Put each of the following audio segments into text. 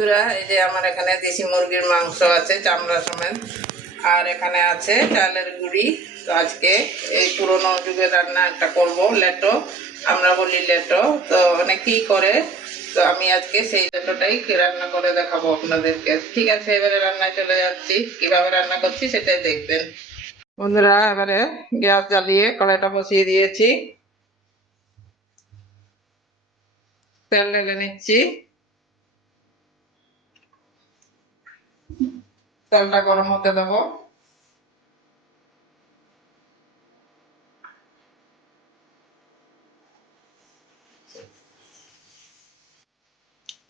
বন্ধুরা, এই যে আমার এখানে দেশি মুরগির মাংস আছে চামড়া সমেত, আর এখানে আছে চালের গুঁড়ি। তো আজকে এই পুরোনো যুগের রান্না একটা করবো, লেটো। আমরা বলি লেটো, তো অনেকেই করে। তো আমি আজকে সেই লেটোটাই রান্না করে দেখাবো আপনাদেরকে। ঠিক আছে, এবারে রান্নায় চলে যাচ্ছি। কিভাবে রান্না করছি সেটাই দেখবেন। বন্ধুরা, এবারে গ্যাস জ্বালিয়ে কড়াইটা বসিয়ে দিয়েছি। তেল ঢেলে নিচ্ছি। তেলটা গরম হতে দেবো।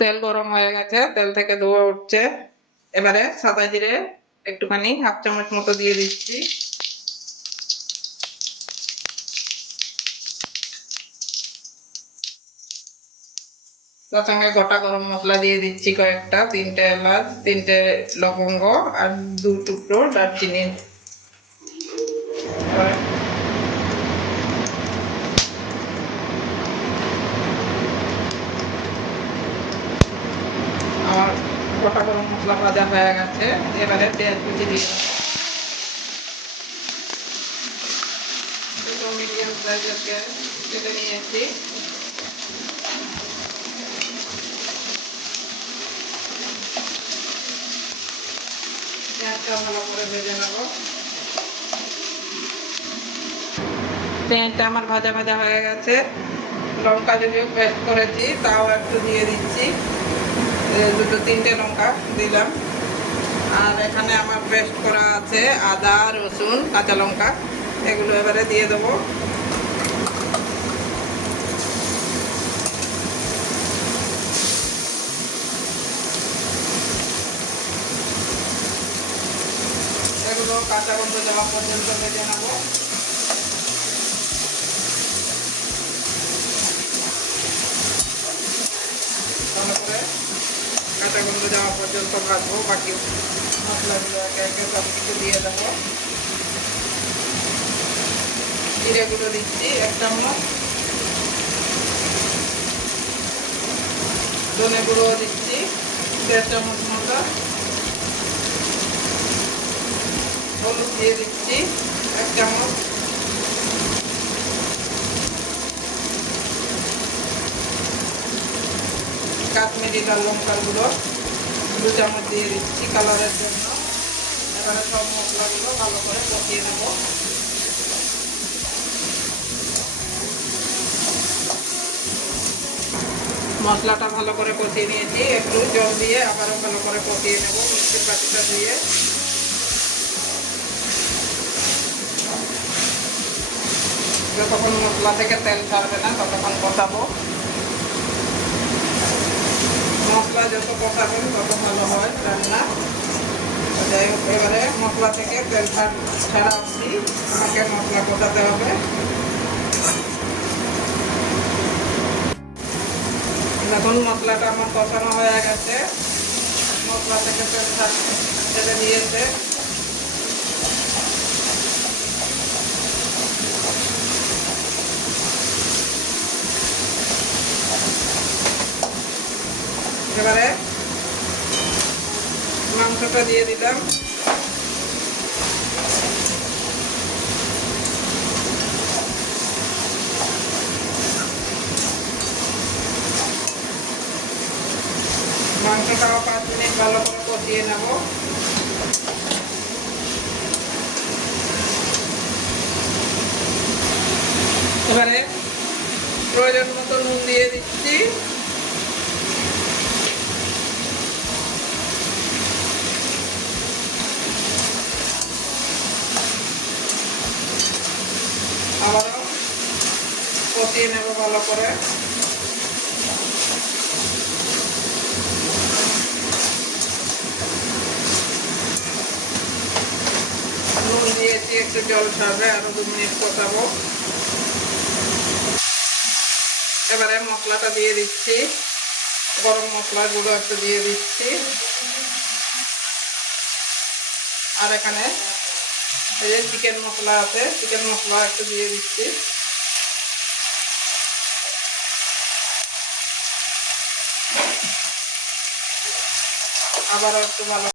তেল গরম হয়ে গেছে, তেল থেকে ধোঁয়া উঠছে। এবারে সাদা জিরে একটুখানি 1/2 চামচ মতো দিয়ে দিচ্ছি। তার সঙ্গে গোটা গরম মশলা দিয়ে দিচ্ছি কয়েকটা, 3টে এলাচ, 3টে লবঙ্গ আর 2 টুকরো দারচিনি। আমার গোটা গরম মশলা ভাজা হয়ে গেছে। এবারে পেঁয়াজ কুচি দিয়ে দুটো মিডিয়াম সাইজের পেঁয়াজ কেটে নিয়েছি। পেঁয়াজটা ভালো করে ভেজে নেবো। পেঁয়াজটা আমার ভাজা ভাজা হয়ে গেছে। লঙ্কা যদিও পেস্ট করেছি, তাও একটু দিয়ে দিচ্ছি। 2-3টে লঙ্কা দিলাম। আর এখানে আমার পেস্ট করা আছে আদা, রসুন, কাঁচা লঙ্কা, এগুলো এবারে দিয়ে দেবো। এগুলো কাঁচা গন্ধ যাওয়া পর্যন্ত ভেজে নেবো। ভালো করে কাঁচা গন্ধ যাওয়া পর্যন্ত ভাজবো। বাকি মশলাগুলো একে একে সব কিছু দিয়ে দেবো। জিরেগুলো দিচ্ছি 1 চামচ, ধনে গুঁড়ো দিচ্ছি 1.5 চামচ মতো, হলুদ দিয়ে দিচ্ছি 1 চামচ, কাশ্মীরি লাল লঙ্কার গুঁড়ো 2 চামচ দিয়ে দিচ্ছি কালারের জন্য। এবারে সব মশলাগুলো ভালো করে কষিয়ে নেব। মশলাটা ভালো করে কষিয়ে নিয়েছি, একটু জল দিয়ে আবারও ভালো করে কষিয়ে নেব মিক্সির বাটিটা দিয়ে। যতক্ষণ মশলা থেকে তেল ছাড়বে না ততক্ষণ কষাবো। মশলা যত কষাবেন তত ভালো হয় রান্না। যাই হোক, এবারে মশলা থেকে তেল ছাড়া অবধি আমাকে মশলা কষাতে হবে। দেখুন, মশলাটা আমার কষানো হয়ে গেছে, মশলা থেকে তেল ছেড়ে দিয়েছে। এবারে মাংসটা দিয়ে দিলাম। মাংসটাও 5 মিনিট ভালো করে কষিয়ে নেব। এবারে প্রয়োজন মতো নুন দিয়ে দিচ্ছি। আবারও কষিয়ে নেব ভালো করে। নুন দিয়েছি, একটু জল ছাড়বে, আরো 2 মিনিট কষাবো। এবারে মশলাটা দিয়ে দিচ্ছি, গরম মশলা গুঁড়ো একটু দিয়ে দিচ্ছি। আর এখানে এই যে চিকেন মশলা আছে, চিকেন মশলা একটু দিয়ে দিচ্ছি। আবার একটু ভালো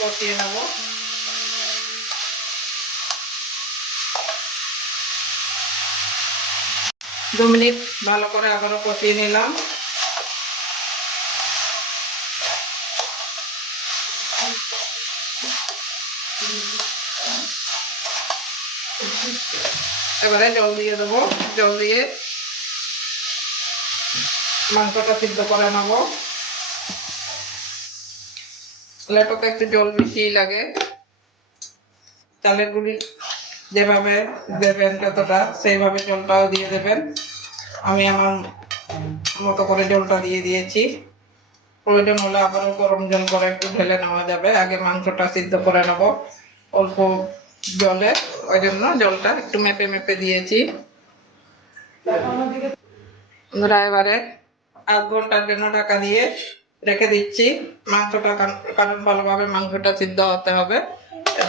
কষিয়ে নেব। 2 মিনিট ভালো করে আবারও কষিয়ে নিলাম। এবারে জল দিয়ে দেবো। জল দিয়ে মাংসটা সিদ্ধ করে নেবো। লেটোতে একটু জল বেশি লাগে। চালের গুঁড়ি যেভাবে দেবেন যতটা সেইভাবে জলটাও দিয়ে দেবেন। আমি আমার মতো করে জলটা দিয়ে দিয়েছি। প্রয়োজন হলে আবারও গরম জল করে একটু ঢেলে নেওয়া যাবে। আগে মাংসটা সিদ্ধ করে নেব অল্প জলে, ওই জন্য জলটা একটু মেপে মেপে দিয়েছি। আমরা এবারে 8 ঘন্টার জন্য ঢাকা দিয়ে রেখে দিচ্ছি মাংসটা, কারণ ভালোভাবে মাংসটা সিদ্ধ হতে হবে।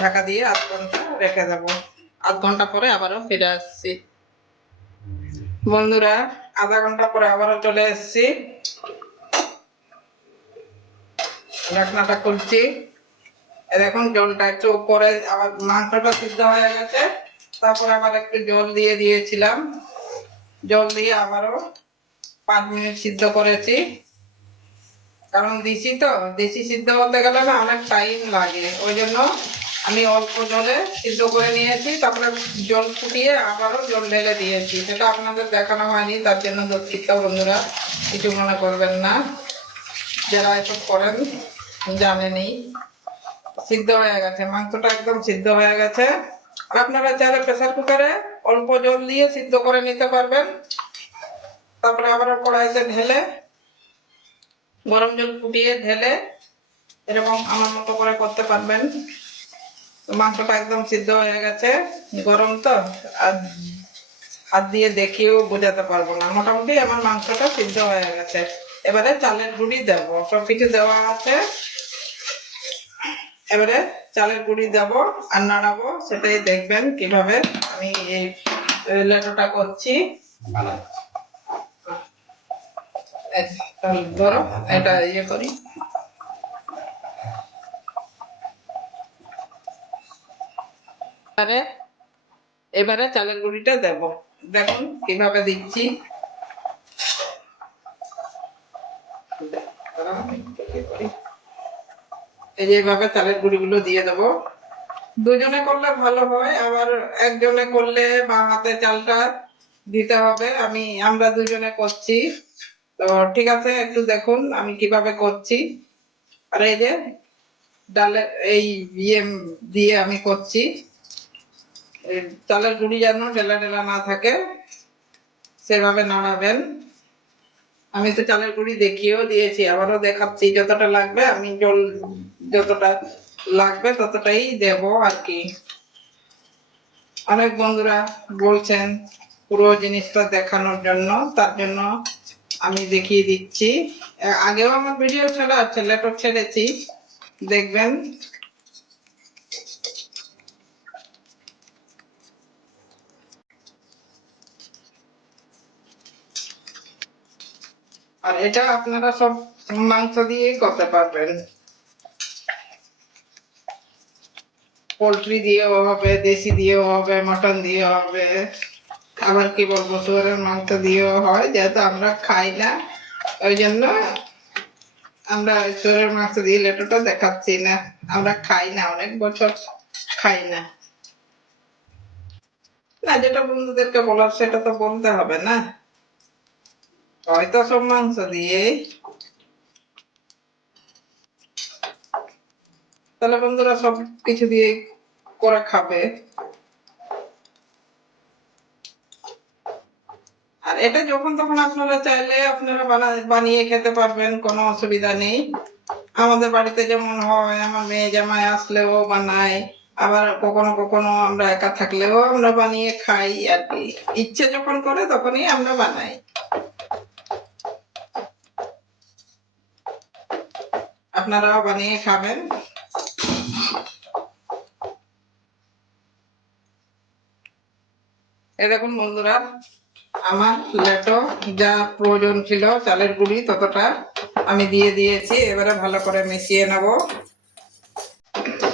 ঢাকা দিয়ে 8 ঘন্টা রেখে দেবো। 8 ঘন্টা পরে আবারও ফিরে আসছি। বন্ধুরা, আধা ঘন্টা পরে আবারও চলে এসেছি। ঢাকনাটা খুলছি। দেখুন জলটা একটু উপরে, আবার মাংসটা সিদ্ধ হয়ে গেছে। তারপরে আবার একটু জল দিয়ে দিয়েছিলাম। জল দিয়ে আবারও 5 মিনিট সিদ্ধ করেছি। কারণ দেশি সিদ্ধ হতে গেলে না অনেক টাইম লাগে, ওই জন্য আমি অল্প জলে সিদ্ধ করে নিয়েছি। তারপরে জল ফুটিয়ে আবারও জল ঢেলে দিয়েছি। সেটা আপনাদের দেখানো হয়নি, তার জন্য দুঃখিত বন্ধুরা, কিছু মনে করবেন না। যারা এসব করেন জানেনই। সিদ্ধ হয়ে গেছে, মাংসটা একদম সিদ্ধ হয়ে গেছে। আপনারা চাইলে প্রেসার কুকারে অল্প জল দিয়ে সিদ্ধ করে নিতে পারবেন। তারপরে আবার কড়াইতে ঢেলে গরম জল ফুটিয়ে ঢেলে এরকম আমার মতো করে করতে পারবেন। মাংসটা একদম সিদ্ধ হয়ে গেছে, গরম তো আর হাত দিয়ে দেখিয়েও বোঝাতে পারবো না। মোটামুটি আমার মাংসটা সিদ্ধ হয়ে গেছে। এবারে চালের গুঁড়ি দেবো, সব কিছু দেওয়া আছে। এবারে চালের গুঁড়ি দেবো আর নাড়াবো, সেটাই দেখবেন কিভাবে আমি এই লেটোটা করছি। ধরো এটা ইয়ে করি। এবারে চালের গুঁড়িটা দেব, দেখুন কিভাবে দিচ্ছি। এই যে এইভাবে চালের গুঁড়িগুলো দিয়ে দেবো। দুজনে করলে ভালো হয়, আবার একজনে করলে বা হাতে চালটা দিতে হবে। আমরা দুজনে করছি তো ঠিক আছে, একটু দেখুন আমি কিভাবে করছি। আর এই যে ডালের এই ইয়ে দিয়ে আমি করছি। চালের গুঁড়ি যেন ঢেলা ঢেলা না থাকে সেভাবে নাড়াবেন। আমি তো চালের গুঁড়ি দেখিয়েও দিয়েছি, আবারও দেখাচ্ছি। যতটা লাগবে আমি জল যতটা লাগবে ততটাই দেব আর কি। অনেক বন্ধুরা বলছেন পুরো জিনিসটা দেখানোর জন্য, তার জন্য আমি দেখিয়ে দিচ্ছি। আগেও আমার ভিডিও ছাড়া আছে, লেটো ছেড়েছি, দেখবেন। আর এটা আপনারা সব মাংস দিয়েই করতে পারবেন। পোলট্রি দিয়েও হবে, দেশি দিয়েও হবে, মটন দিয়েও হবে, আবার কি বলবো শুয়োরের মাংস দিয়েও হয়। যেহেতু আমরা খাই না, ওই জন্য আমরা শুয়োরের মাংস দিয়ে লেটোটা দেখাচ্ছি না। আমরা খাই না, অনেক বছর খাই না। না, যেটা বন্ধুদেরকে বলার সেটা তো বলতে হবে না, হয়তো সব মাংস দিয়ে। তাহলে বন্ধুরা সব কিছু দিয়ে করে খাবে। আর এটা যখন তখন আপনারা চাইলে আপনারা বানিয়ে খেতে পারবেন, কোনো অসুবিধা নেই। আমাদের বাড়িতে যেমন হয়, আমার মেয়ে জামাই আসলেও বানাই, আবার কখনো কখনো আমরা একা থাকলেও আমরা বানিয়ে খাই আর কি। ইচ্ছে যখন করে তখনই আমরা বানাই। আপনারাও বানিয়ে খাবেন। এই দেখুন বন্ধুরা, আমার লেটো যা প্রয়োজন ছিল চালের গুঁড়ি ততটা আমি দিয়ে দিয়েছি, এবারে ভালো করে মিশিয়ে নেব।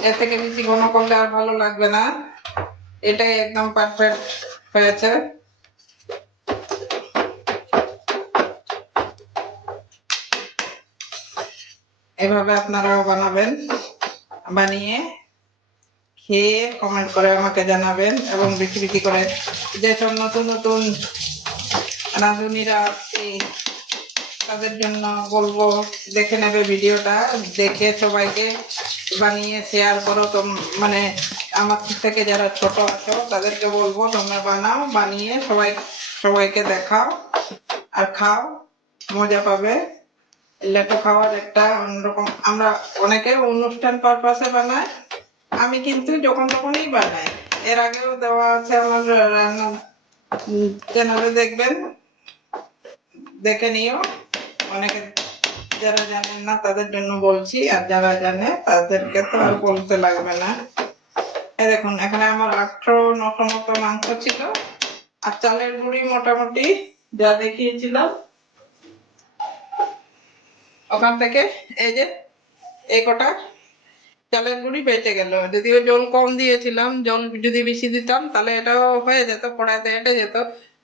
এর থেকে বেশি ঘন করলে আর ভালো লাগবে না, এটাই একদম পারফেক্ট হয়েছে। এভাবে আপনারাও বানাবেন, বানিয়ে খেয়ে কমেন্ট করে আমাকে জানাবেন, এবং বেশি বেশি করে যেসব নতুন নতুন রাঁধুনিরা এই তাদের জন্য বলবো দেখে নেবে ভিডিওটা, দেখে সবাইকে বানিয়ে শেয়ার করো। তো মানে আমার থেকে যারা ছোট আছো তাদেরকে বলবো তোমরা বানাও, বানিয়ে সবাইকে দেখাও আর খাও, মজা পাবে। লেটু খাওয়ার একটা অন্যরকম, আমরা অনেকে অনুষ্ঠান পারপাসে বানাই, আমি কিন্তু যখন তখনই বানাই। এর আগেও দেওয়া আছে আমার রান্না চ্যানেলে, দেখবেন, দেখে নিও। অনেকে যারা জানেন না তাদের জন্য বলছি, আর যারা জানে তাদেরকে তো আর বলতে লাগবে না। এই দেখুন, এখানে আমার 800-900 মতো মাংস ছিল, আর চালের গুঁড়ি মোটামুটি যা দেখিয়েছিলাম ওখান থেকে এই যে এই কটা চালের গুঁড়ি বেঁচে গেল। যদিও জল কম দিয়েছিলাম, জল যদি বেশি দিতাম তাহলে এটাও হয়ে যেত, কড়াইতে হেঁটে যেত,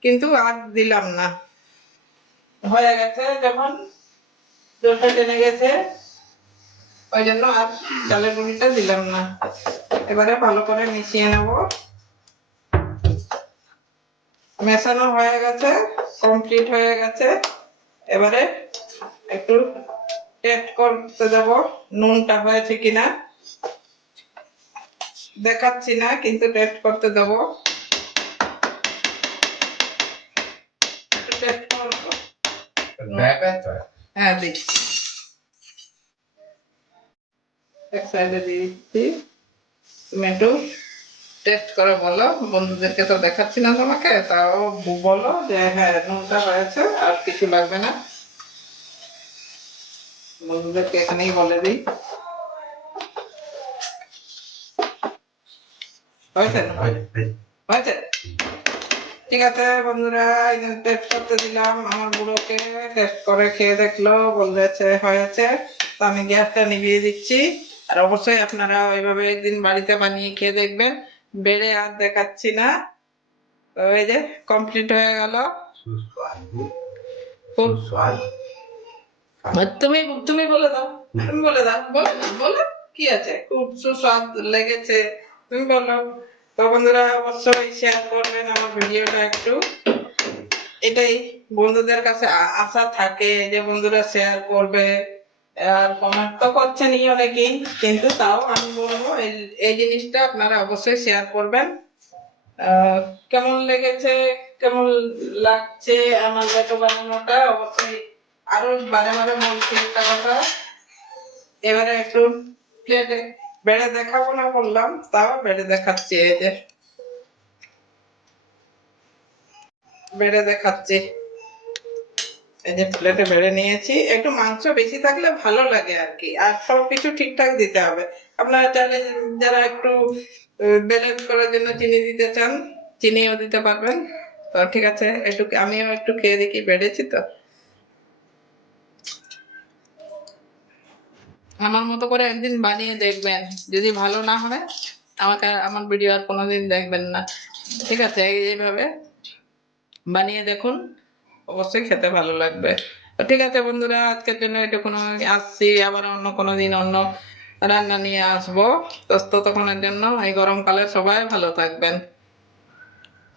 কিন্তু আর দিলাম না। হয়ে গেছে যখন, জলটা টেনে গেছে, ওই জন্য আর চালের গুঁড়িটা দিলাম না। এবারে ভালো করে মিশিয়ে নেব। মেশানো হয়ে গেছে, কমপ্লিট হয়ে গেছে। এবারে একটু টেস্ট করতে দেব নুনটা হয়েছে কিনা, দেখাচ্ছি না কিন্তু টেস্ট করতে দেব। টেস্ট করবো, হ্যাঁ দিচ্ছি, এক সাইডে দিয়ে দিচ্ছি। তুমি একটু টেস্ট করে বলো, বন্ধুদেরকে তো দেখাচ্ছি না তোমাকে, তাও বলো যে হ্যাঁ নুনটা হয়েছে, আর কিছু লাগবে না। বন্ধুদেরকে এখানেই বলে দিই। হয়েছে হয়েছে, ঠিক আছে বন্ধুরা, টেস্ট করতে দিলাম আমার বুড়োকে, টেস্ট করে খেয়ে দেখলো, বলেছে হয়েছে। তো আমি গ্যাসটা নিভিয়ে দিচ্ছি। আর অবশ্যই আপনারা ওইভাবে একদিন বাড়িতে বানিয়ে খেয়ে দেখবেন, বেড়ে আর দেখাচ্ছি না। তো এই যে কমপ্লিট হয়ে গেল। তুমি তুমি বলে দাও, তুমি বলে দাও, বলো বলো, কি আছে, খুব সুস্বাদ লেগেছে, তুমি বলো। তো বন্ধুরা অবশ্যই শেয়ার করবেন আমার ভিডিওটা একটু, এটাই বন্ধুদের কাছে আশা থাকে যে বন্ধুরা শেয়ার করবে। আর কমেন্ট তো করছেনই অনেকেই, কিন্তু তাও আমি বলবো এই জিনিসটা আপনারা অবশ্যই শেয়ার করবেন। আহ, কেমন লেগেছে, কেমন লাগছে আমার লেটু বানানোটা, অবশ্যই আরো বারে বারে বলছি একটা কথা। এবারে একটু প্লেটে বেড়ে দেখাবো না বললাম, তাও বেড়ে দেখাচ্ছি, এই যে বেড়ে দেখাচ্ছি। এই যে প্লেটে বেড়ে নিয়েছি, একটু মাংস বেশি থাকলে ভালো লাগে আর কি, আর সবকিছু ঠিকঠাক দিতে হবে। আপনারা চাইলে যারা একটু ব্যালেন্স করার জন্য চিনি দিতে চান, চিনিও দিতে পারবেন। তো ঠিক আছে, একটু আমিও একটু খেয়ে দেখি, বেড়েছি তো। আমার মতো করে একদিন বানিয়ে দেখবেন, যদি ভালো না হয় আমাকে, আমার ভিডিও আর কোনোদিন দেখবেন না। ঠিক আছে, এইভাবে বানিয়ে দেখুন, অবশ্যই খেতে ভালো লাগবে। তো ঠিক আছে বন্ধুরা, আজকের জন্য এটুকুন, আসছি আবার অন্য কোনো দিন অন্য রান্না নিয়ে আসবো। ততক্ষণের জন্য এই গরমকালে সবাই ভালো থাকবেন।